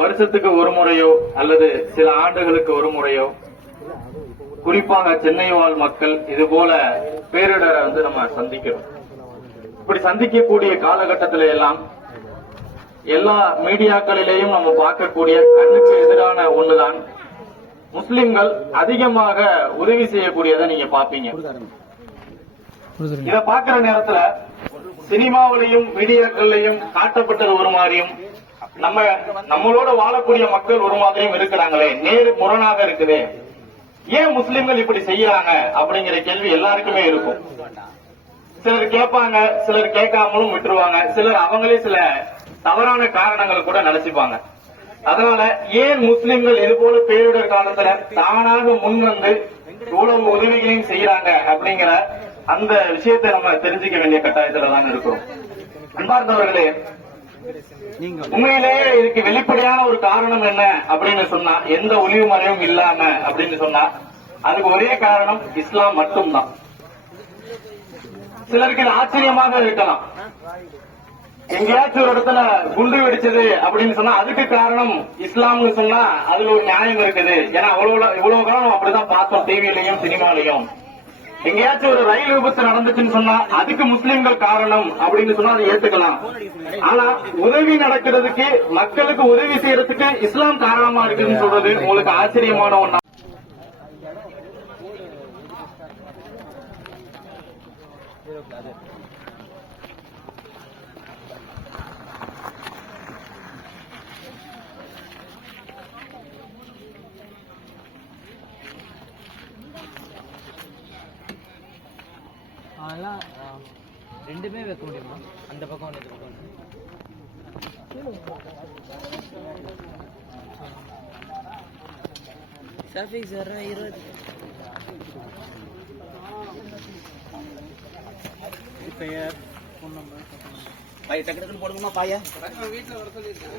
வருஷத்துக்கு ஒரு முறையோ அல்லது சில ஆண்டுகளுக்கு ஒரு முறையோ குறிப்பாக சென்னை வாழ் மக்கள் இது போல பேரிடரை நம்ம சந்திக்கிறோம். இப்படி சந்திக்கக்கூடிய காலகட்டத்தில எல்லாம் எல்லா மீடியாக்களிலேயும் நம்ம பார்க்கக்கூடிய கண்ணுக்கு எதிரான ஒண்ணுதான் முஸ்லிம்கள் அதிகமாக உதவி செய்யக்கூடியதை நீங்க பாப்பீங்க. இத பாக்குற நேரத்துல சினிமாவிலையும் மீடியாக்கள்லையும் காட்டப்பட்டது ஒரு மாதிரியும் நம்மளோட வாழக்கூடிய மக்கள் ஒரு மாதிரியும் இருக்கிறாங்களே, நேரு முரணாக இருக்குது. ஏன் முஸ்லிம்கள் இப்படி செய்யறாங்க அப்படிங்கிற கேள்வி எல்லாருக்குமே இருக்கும். சிலர் கேட்பாங்க, சிலர் கேட்காமலும் விட்டுருவாங்க, சிலர் அவங்களே சில தவறான காரணங்கள் கூட நினைச்சுப்பாங்க. அதனால ஏன் முஸ்லிம்கள் இது போல பேரிடர் காலத்துல தானாக முன் வந்து இவ்வளவு உதவிகளையும் செய்யறாங்க அப்படிங்கிற அந்த விஷயத்தை நம்ம தெரிஞ்சுக்க வேண்டிய கட்டாயத்துல தான் இருக்கிறோம். அன்பார்ந்தவர்களே, உண்மையிலேயே இதுக்கு வெளிப்படையான ஒரு காரணம் என்ன அப்படின்னு சொன்னா, எந்த ஒளிவு மறைவும் இல்லாம அப்படின்னு சொன்னா, அதுக்கு ஒரே காரணம் இஸ்லாம் மட்டும்தான். சிலருக்கு இது ஆச்சரியமாக இருக்கலாம். எங்கேயாச்சும் ஒரு இடத்துல குண்டு வெடிச்சது அப்படின்னு சொன்னா அதுக்கு காரணம் இஸ்லாம்னு சொன்னா அதுல ஒரு நியாயம் இருக்குது. ஏன்னா இவ்வளவு காலம் அப்படிதான் பார்த்தோம் டிவிலையும் சினிமாலையும். எங்கேயாச்சும் ஒரு ரயில் விபத்து நடந்துச்சுன்னு சொன்னா அதுக்கு முஸ்லிம்கள் காரணம் அப்படின்னு சொன்னா அதை ஏத்துக்கலாம். ஆனா உதவி நடக்கிறதுக்கு, மக்களுக்கு உதவி செய்யறதுக்கு இஸ்லாம் காரணமா இருக்குன்னு சொல்றது உங்களுக்கு ஆச்சரியமான ஒண்ணா? அதெல்லாம் ரெண்டுமே வைக்க முடியுமா? அந்த பக்கம் ஒன்று, இந்த பக்கம் ஒன்று. சர்ஃபிங் சார் 20 பெயர், ஃபோன் நம்பர், பாய் டக்கு டக்குன்னு போடுங்கம்மா பாய. வீட்டில் வர சொல்லியிருக்கேன்.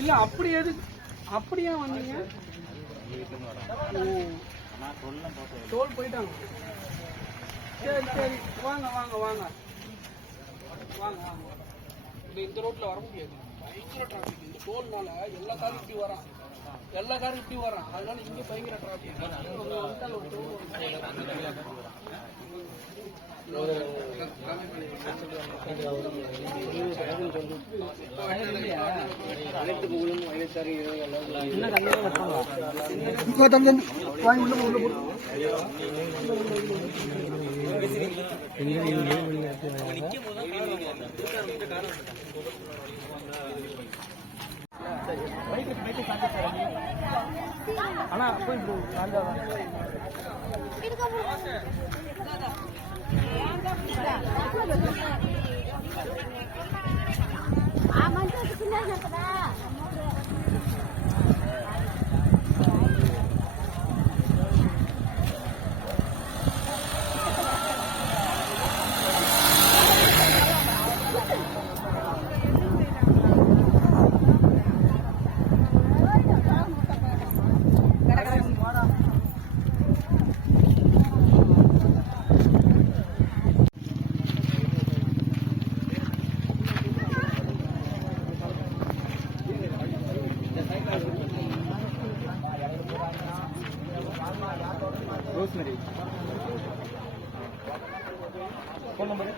இல்லை அப்படி எது அப்படியே வந்தீங்க? டோல் போயிட்டாங்க. சரி சரி, வாங்க வாங்க வாங்க வாங்க வாங்க. இந்த ரோட்டில் வர முடியாது, பயங்கர டிராஃபிக். இந்த டோல்னால எல்லா காரும் இப்படி வரான், அதனால இங்கே பயங்கர டிராஃபிக். ஆனா போய் ஃபோன் நம்பர்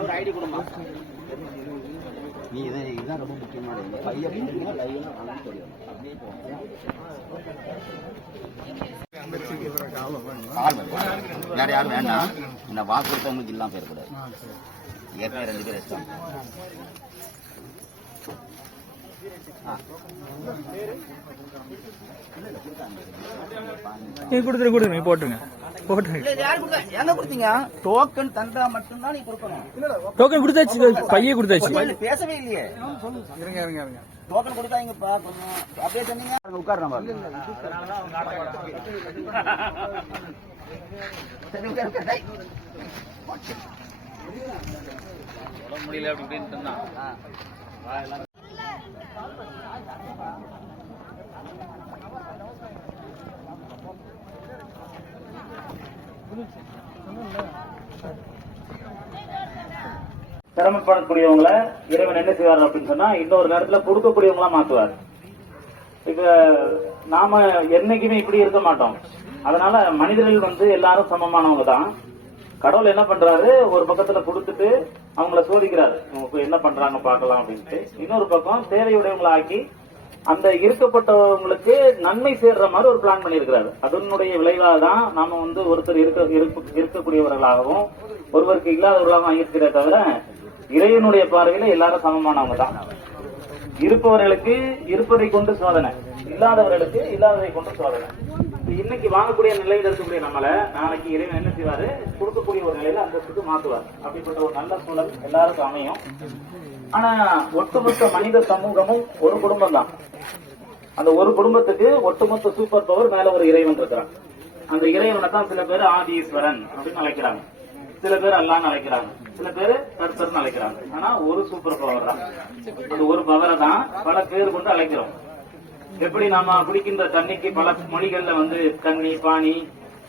ஒரு ஐடி கொடுமா. நீ இதுதான் ரொம்ப முக்கியமானது. இந்த பையன் போட்டீங்கன்னா லைவ்லாம் நல்லா தெரியும். அப்படியே வேற யாரும் வேண்டாம். இந்த வாக்கு கொடுத்தவங்களுக்கு இல்லாம போயிடக்கூடாது. ஏற்கனவே 2 பேர் எக்ஸ்ட்ரா. கொடுங்க, நீ போட்டுருங்க. எங்க கொடுத்தீங்க? டோக்கன் தந்தா மட்டும்தான் நீ கொடுக்கணும். டோக்கன் கொடுத்தாச்சு, பையே கொடுத்தாச்சு. பேசவே இல்லையே. இருங்க டோக்கன் கொடுத்தாங்கப்பா. கொஞ்சம் அப்படியே சொன்னீங்க. உட்கார்றேன் முடியல அப்படின்னு சொன்னா சிரமப்படக்கூடியவங்களை இறைவன் என்ன செய்வார் அப்படின்னு சொன்னா இன்னொரு நேரத்துல கொடுக்கக்கூடியவங்களா மாத்துவார். இப்ப நாம என்னைக்குமே இப்படி இருக்க மாட்டோம். அதனால மனிதர்கள் எல்லாரும் சமமானவங்க தான். கடவுள் என்ன பண்றாரு, ஒரு பக்கத்துல கொடுத்துட்டு அவங்கள சோதிக்கிறாரு, அவங்க என்ன பண்றாங்க பாக்கலாம் அப்படின்ட்டு. இன்னொரு பக்கம் தேவையுடையவங்களை ஆக்கி அந்த இருக்கப்பட்டவங்களுக்கு நன்மை சேர்ற மாதிரி ஒரு பிளான் பண்ணியிருக்கிறாரு. அதனுடைய விளைவாக தான் நாம ஒருத்தர் இருக்கக்கூடியவர்களாகவும் ஒருவருக்கு இல்லாதவர்களாகவும் இருக்கிறத தவிர இறைவனுடைய பார்வையில எல்லாரும் சமமானவங்க தான். இருப்பவர்களுக்கு இருப்பதை கொண்டு சோதனை, இல்லாதவர்களுக்கு இல்லாததை கொண்டு சோதனை. இன்னைக்கு வாங்கக்கூடிய நிலையில் இருக்கக்கூடிய நம்மளை நாளைக்கு இறைவன் என்ன செய்வாரு, கொடுக்கக்கூடிய ஒரு நிலையில அந்தஸ்துக்கு மாத்துவார். அப்படிப்பட்ட ஒரு நல்ல சூழல் எல்லாருக்கும் அமையும். ஆனா ஒட்டுமொத்த மனித சமூகமும் ஒரு குடும்பம் தான். அந்த ஒரு குடும்பத்துக்கு ஒட்டுமொத்த சூப்பர் பவர் மேல ஒரு இறைவன் இருக்கிறான். அந்த இறைவனை தான் சில பேர் ஆதீஸ்வரன் அப்படின்னு அழைக்கிறாங்க, சில பேர் அல்லான்னு அழைக்கிறாங்க, சில பேர் கர்த்தர்னு அழைக்கிறாங்க. ஆனா ஒரு சூப்பர் பவர் தான். அந்த ஒரு பவரை தான் பல பேர் கொண்டு அழைக்கிறோம். எப்படி நாம குடிக்கின்ற தண்ணிக்கு பல மொழிகள்ல தண்ணி, பானி,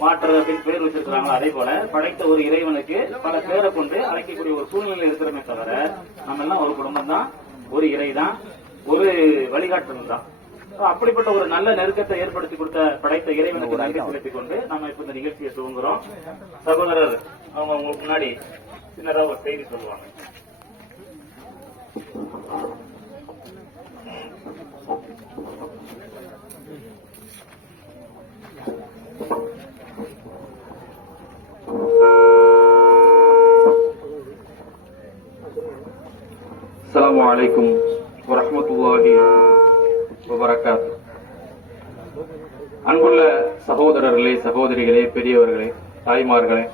வாட்டர் அப்படின்னு பேர் வச்சிருக்கிறாங்க, அதே போல படைத்த ஒரு இறைவனுக்கு பல பேரை கொண்டு அழைக்கக்கூடிய ஒரு சூழ்நிலை இருக்கிறமே தவிர நம்ம எல்லாம் ஒரு குடும்பம் தான், ஒரு இறை தான், ஒரு வழிகாட்டுதல் தான். அப்படிப்பட்ட ஒரு நல்ல நெருக்கத்தை ஏற்படுத்தி கொடுத்த படைத்த இறைவனுக்கு நன்றி செலுத்திக் கொண்டு நம்ம இப்ப இந்த நிகழ்ச்சியை துவங்குறோம். சகோதரர் அவங்க உங்களுக்கு முன்னாடி சின்னதா ஒரு செய்தி சொல்லுவாங்க. அஸ்ஸலாமு அலைக்கும் வரஹ்மத்துல்லாஹி வபரகாத்துஹு. அன்புள்ள சகோதரர்களே, சகோதரிகளே, பெரியவர்களே, தாய்மார்களே,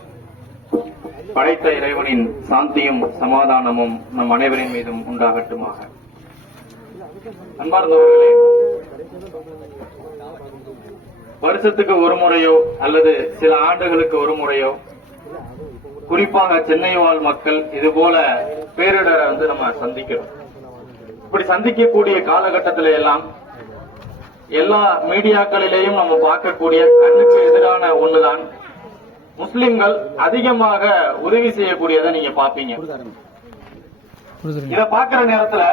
படைத்த இறைவனின் சாந்தியும் சமாதானமும் நம் அனைவரின் மீதும் உண்டாகட்டுமாக. அன்பார்ந்தவர்களே, வருஷத்துக்கு ஒரு முறையோ அல்லது சில ஆண்டுகளுக்கு ஒரு முறையோ குறிப்பாக சென்னை வாழ் மக்கள் இது போல பேரிடரை நம்ம சந்திக்கிறோம். இப்படி சந்திக்கக்கூடிய காலகட்டத்தில எல்லாம் எல்லா மீடியாக்களிலேயும் நம்ம பார்க்கக்கூடிய கண்ணுக்கு எதிரான ஒண்ணுதான் முஸ்லிம்கள் அதிகமாக உதவி செய்யக்கூடியதை நீங்க பாப்பீங்க. இத பாக்குற நேரத்துல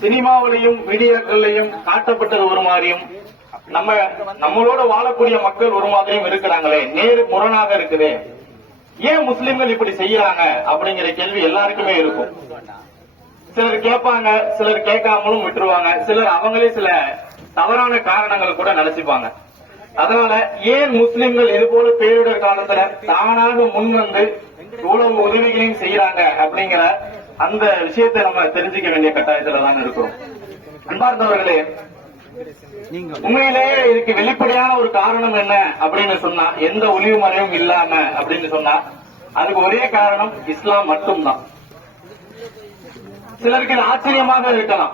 சினிமாவிலையும் மீடியாக்கள்லையும் காட்டப்பட்டது ஒரு மாதிரியும் நம்மளோட வாழக்கூடிய மக்கள் ஒரு மாதிரியும் இருக்கிறாங்களே, நேரு முரணாக இருக்குது. ஏன் முஸ்லிம்கள் இப்படி செய்யறாங்க அப்படிங்கிற கேள்வி எல்லாருக்குமே இருக்கும். சிலர் கேட்பாங்க, சிலர் கேட்காமலும் விட்டுருவாங்க, சிலர் அவங்களே சில தவறான காரணங்கள் கூட நினைச்சுப்பாங்க. அதனால ஏன் முஸ்லிம்கள் இது போல பேரிடர் காலத்துல தானாக முன்வந்து இவ்வளவு உதவிகளையும் செய்யறாங்க அப்படிங்கிற அந்த விஷயத்தை நம்ம தெரிஞ்சுக்க வேண்டிய கட்டாயத்துல தான் இருக்கிறோம். அன்பார்ந்தவர்களே, உண்மையிலேயே இதுக்கு வெளிப்படையான ஒரு காரணம் என்ன அப்படின்னு சொன்னா, எந்த ஒளிவு மறைவும் இல்லாம அப்படின்னு சொன்னா அதுக்கு ஒரே காரணம் இஸ்லாம் மட்டும்தான். சிலருக்கு இது ஆச்சரியமாக இருக்கலாம்.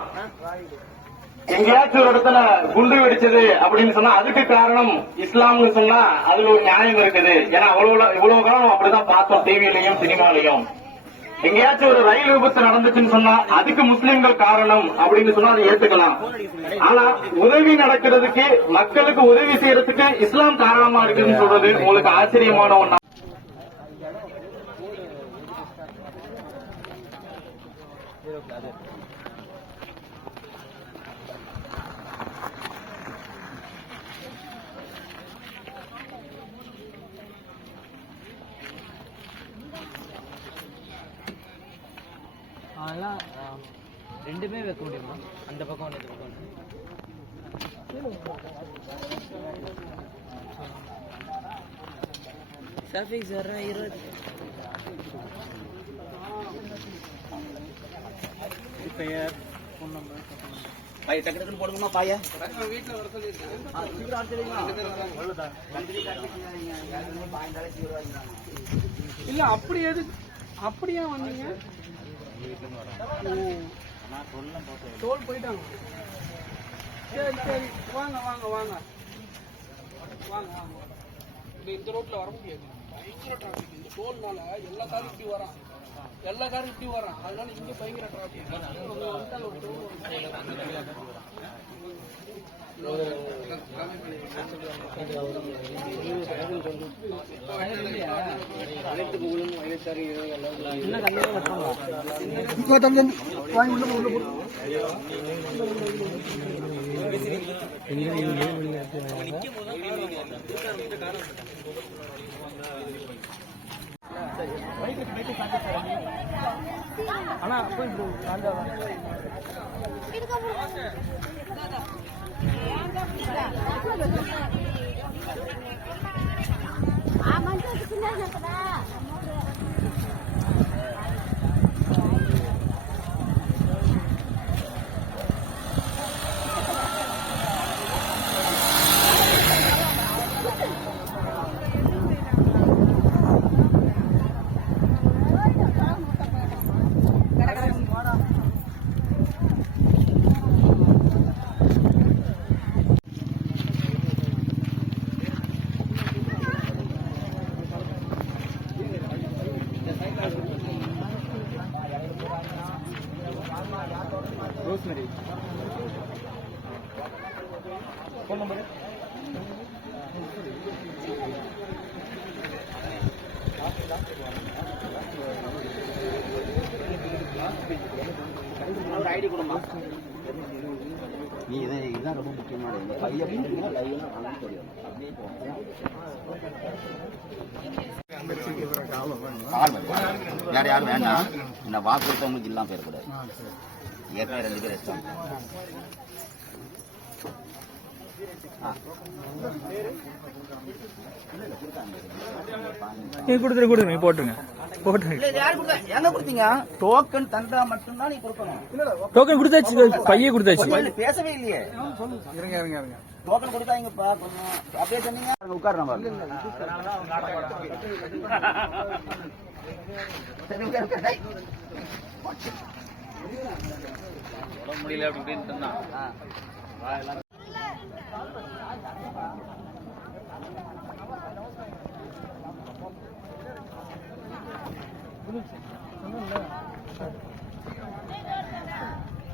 எங்கேயாச்சும் ஒரு இடத்துல குண்டு வெடிச்சது அப்படின்னு சொன்னா அதுக்கு காரணம் இஸ்லாம்னு சொன்னா அதுல ஒரு நியாயம் இருக்குது. ஏன்னா இவ்வளவு காலம் அப்படிதான் பார்த்தோம் டிவிலையும் சினிமாலையும். எங்கேயாச்சும் ஒரு ரயில் விபத்து நடந்துச்சுன்னு சொன்னா அதுக்கு முஸ்லிம்கள் காரணம் அப்படின்னு சொன்னா அதை ஏத்துக்கலாம். ஆனா உதவி நடக்கிறதுக்கு, மக்களுக்கு உதவி செய்யறதுக்கு இஸ்லாம் காரணமா இருக்குன்னு சொல்றது உங்களுக்கு ஆச்சரியமான ஒண்ணா? அதெல்லாம் ரெண்டுமே வைக்க முடியுமா? அந்த பக்கம் ஒன்று, இந்த பக்கம் சஃபிக் சார் 20 பெயர், ஃபோன் நம்பர் பாய் டக்கு டக்குன்னு போடுங்கம்மா. பாய வீட்டில் வர சொல்லியிருக்கேன். இல்லை, அப்படி எது அப்படியா வந்தீங்க? டோல் போயிட்டாங்க. சரி சரி, வாங்க வாங்க வாங்க வாங்க வாங்க. இந்த ரோட்ல வர முடியாது, பயங்கர டிராபிக். இந்த டோல்னால எல்லா காரும் இப்படி வரான், எல்லா காரும் இப்படி வரான். அதனால இங்க பயங்கர டிராபிக். ஆனா போய் ஃபோன் நம்பர் ஒரு ஐடி கொடுமா. நீ இதுதான் ரொம்ப முக்கியமானது. இந்த பையன் போனீங்கன்னா லைவ்னா வாங்க தெரியும். அப்படியே போங்க. வேற யாரும் வேண்டாம். இந்த வாக்கு கொடுத்தவங்களுக்கு இல்லாம போயிடக்கூடாது. ஏற்கனவே 2 பேர் ரெஸ்ட் கொடுங்க நீ போட்டுருங்க. எங்க கொடுத்தீங்க? டோக்கன் தந்தா மட்டும்தான் நீ கொடுக்கணும். டோக்கன் கொடுத்தாச்சு, பையே கொடுத்தாச்சு. பேசவே இல்லையே. டோக்கன் கொடுத்தாங்கப்பா. அப்படியே சொன்னீங்க. உட்கார முடியல அப்படின்னு சொன்னா Good.